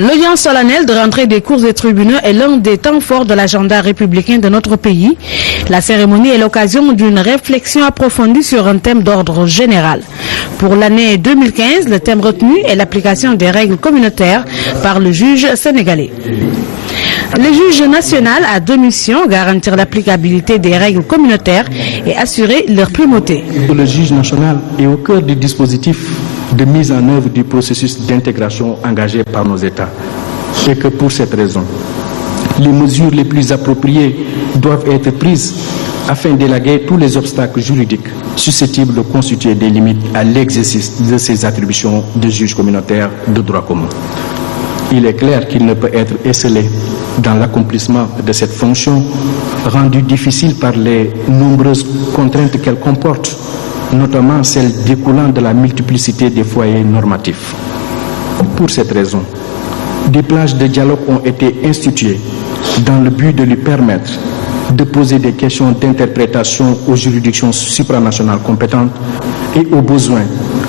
L'audience solennelle de rentrée des cours et tribunaux est l'un des temps forts de l'agenda républicain de notre pays. La cérémonie est l'occasion d'une réflexion approfondie sur un thème d'ordre général. Pour l'année 2015, le thème retenu est l'application des règles communautaires par le juge sénégalais. Le juge national a deux missions, garantir l'applicabilité des règles communautaires et assurer leur primauté. Le juge national est au cœur du dispositif de mise en œuvre du processus d'intégration engagé par nos États. Et que pour cette raison, les mesures les plus appropriées doivent être prises afin d'élaguer tous les obstacles juridiques susceptibles de constituer des limites à l'exercice de ces attributions de juge communautaire de droit commun. Il est clair qu'il ne peut être esselé dans l'accomplissement de cette fonction, rendue difficile par les nombreuses contraintes qu'elle comporte, notamment celles découlant de la multiplicité des foyers normatifs. Pour cette raison, des plages de dialogue ont été instituées dans le but de lui permettre de poser des questions d'interprétation aux juridictions supranationales compétentes et au besoin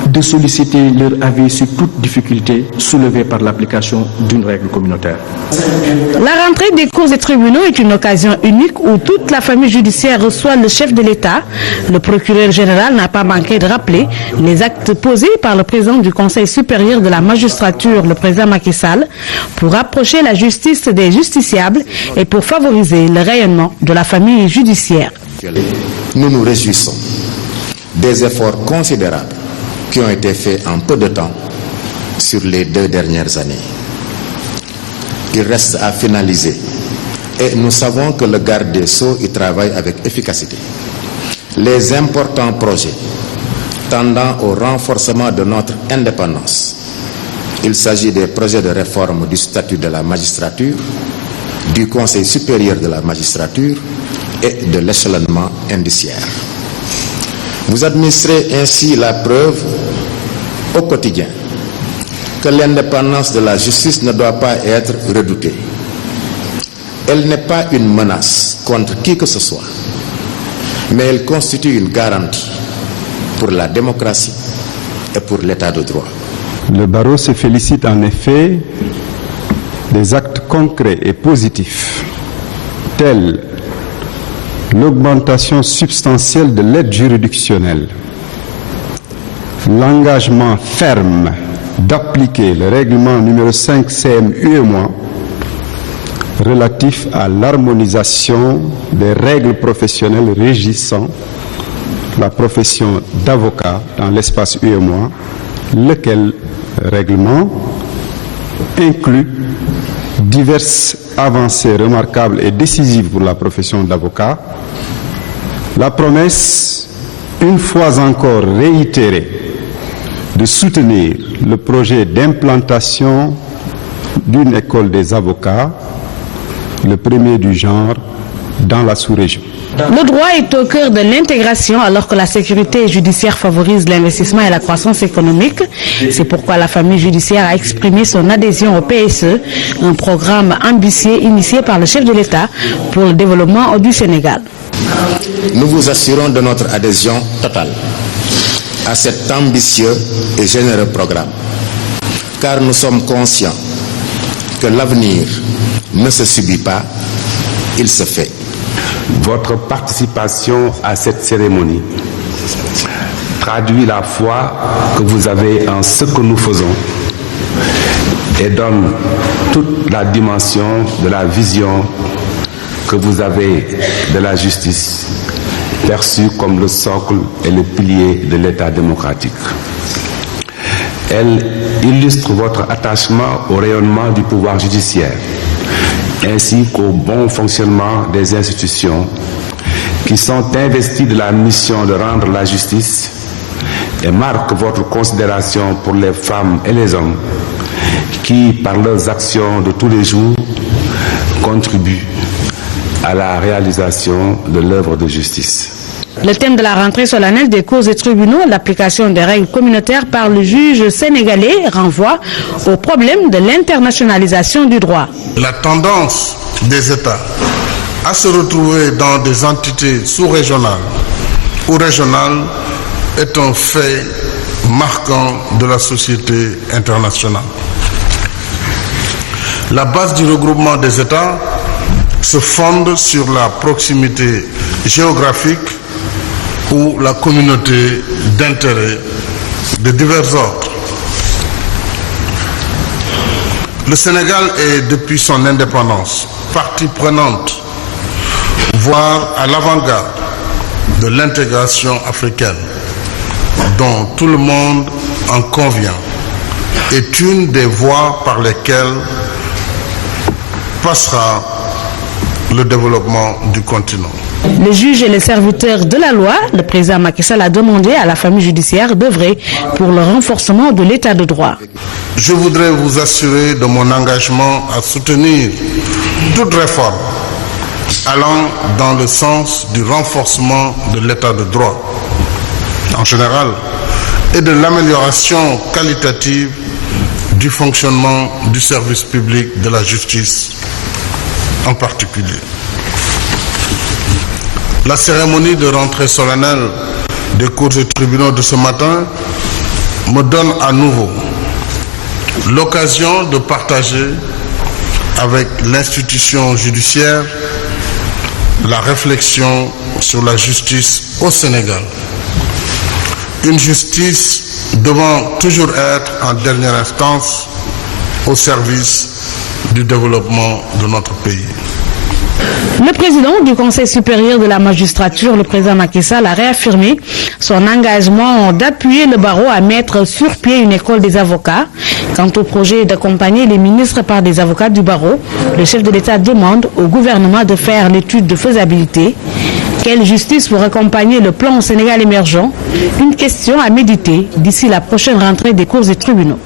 de solliciter leur avis sur toute difficulté soulevée par l'application d'une règle communautaire. La rentrée des cours et tribunaux est une occasion unique où toute la famille judiciaire reçoit le chef de l'État. Le procureur général n'a pas manqué de rappeler les actes posés par le président du Conseil supérieur de la magistrature, le président Macky Sall, pour rapprocher la justice des justiciables et pour favoriser le rayonnement de la famille judiciaire. Nous nous réjouissons des efforts considérables qui ont été faits en peu de temps sur les 2 dernières années. Il reste à finaliser et nous savons que le garde des Sceaux y travaille avec efficacité. Les importants projets tendant au renforcement de notre indépendance. Il s'agit des projets de réforme du statut de la magistrature, du Conseil supérieur de la magistrature et de l'échelonnement indiciaire. Vous administrez ainsi la preuve au quotidien que l'indépendance de la justice ne doit pas être redoutée. Elle n'est pas une menace contre qui que ce soit, mais elle constitue une garantie pour la démocratie et pour l'état de droit. Le barreau se félicite en effet des actes concrets et positifs, tels l'augmentation substantielle de l'aide juridictionnelle, l'engagement ferme d'appliquer le règlement numéro 5 CM-UEMOA relatif à l'harmonisation des règles professionnelles régissant la profession d'avocat dans l'espace UEMOA, lequel règlement inclut diverses avancées remarquables et décisives pour la profession d'avocat. La promesse, une fois encore réitérée, de soutenir le projet d'implantation d'une école des avocats, le premier du genre, dans la sous-région. Le droit est au cœur de l'intégration alors que la sécurité judiciaire favorise l'investissement et la croissance économique. C'est pourquoi la famille judiciaire a exprimé son adhésion au PSE, un programme ambitieux initié par le chef de l'État pour le développement du Sénégal. Nous vous assurons de notre adhésion totale à cet ambitieux et généreux programme, car nous sommes conscients que l'avenir ne se subit pas, il se fait. Votre participation à cette cérémonie traduit la foi que vous avez en ce que nous faisons et donne toute la dimension de la vision que vous avez de la justice, perçue comme le socle et le pilier de l'État démocratique. Elle illustre votre attachement au rayonnement du pouvoir judiciaire, ainsi qu'au bon fonctionnement des institutions qui sont investies de la mission de rendre la justice et marque votre considération pour les femmes et les hommes qui, par leurs actions de tous les jours, contribuent à la réalisation de l'œuvre de justice. Le thème de la rentrée solennelle des cours et tribunaux, l'application des règles communautaires par le juge sénégalais, renvoie au problème de l'internationalisation du droit. La tendance des États à se retrouver dans des entités sous-régionales ou régionales est un fait marquant de la société internationale. La base du regroupement des États se fonde sur la proximité géographique ou la communauté d'intérêts de divers ordres. Le Sénégal est, depuis son indépendance, partie prenante, voire à l'avant-garde de l'intégration africaine, dont tout le monde en convient, est une des voies par lesquelles passera le développement du continent. Les juges et les serviteurs de la loi, le président Macky Sall a demandé à la famille judiciaire d'œuvrer pour le renforcement de l'état de droit. Je voudrais vous assurer de mon engagement à soutenir toute réforme allant dans le sens du renforcement de l'état de droit en général et de l'amélioration qualitative du fonctionnement du service public de la justice en particulier. La cérémonie de rentrée solennelle des cours et tribunaux de ce matin me donne à nouveau l'occasion de partager avec l'institution judiciaire la réflexion sur la justice au Sénégal. Une justice devant toujours être en dernière instance au service du développement de notre pays. Le président du Conseil supérieur de la magistrature, le président Macky Sall, a réaffirmé son engagement d'appuyer le barreau à mettre sur pied une école des avocats. Quant au projet d'accompagner les ministres par des avocats du barreau, le chef de l'État demande au gouvernement de faire l'étude de faisabilité. Quelle justice pour accompagner le plan au Sénégal émergent? Une question à méditer d'ici la prochaine rentrée des cours et tribunaux.